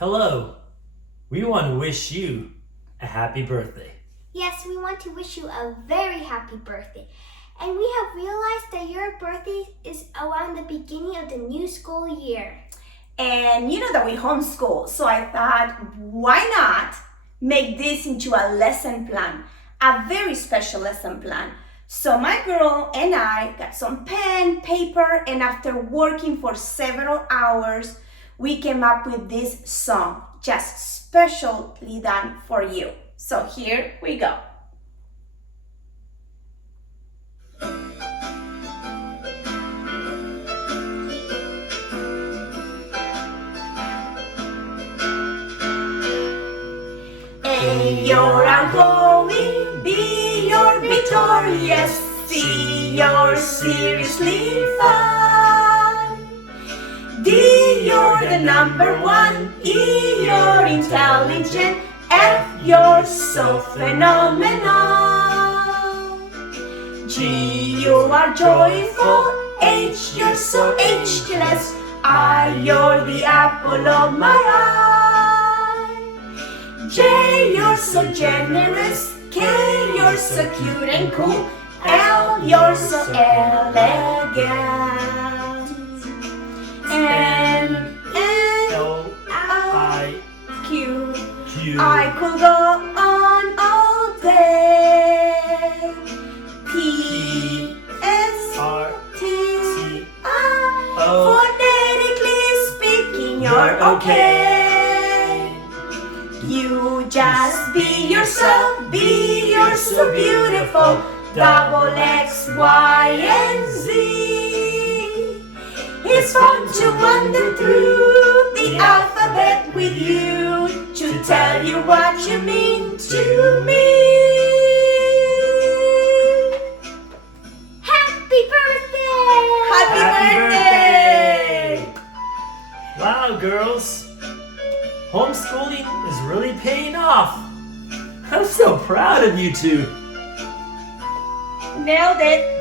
Hello. We want to wish you a happy birthday. Yes, we want to wish you a very happy birthday. And we have realized that your birthday is around the beginning of the new school year. And you know that we homeschool, so I thought, why not make this into a lesson plan, a very special lesson plan. So my girl and I got some pen, paper, and after working for several hours, we came up with this song, just specially done for you. So here we go. A, you're outgoing, B, you're victorious, C, you're seriously fun, D, you're the number one, E, you're intelligent, F, you're so phenomenal, G, you are joyful, H, you're so ageless, I, you're the apple of my eye, J, you're so generous, K, you're so cute and cool, L, you're so elegant, N, I, Q, I could go on all day, P, S, T, phonetically speaking, you're okay. You just be yourself, be you're so beautiful, double X, Y, and Z. It's fun to wander through the alphabet with you, to tell you what you mean to me. Happy birthday! Happy birthday! Wow, girls. Homeschooling is really paying off. I'm so proud of you two. Nailed it.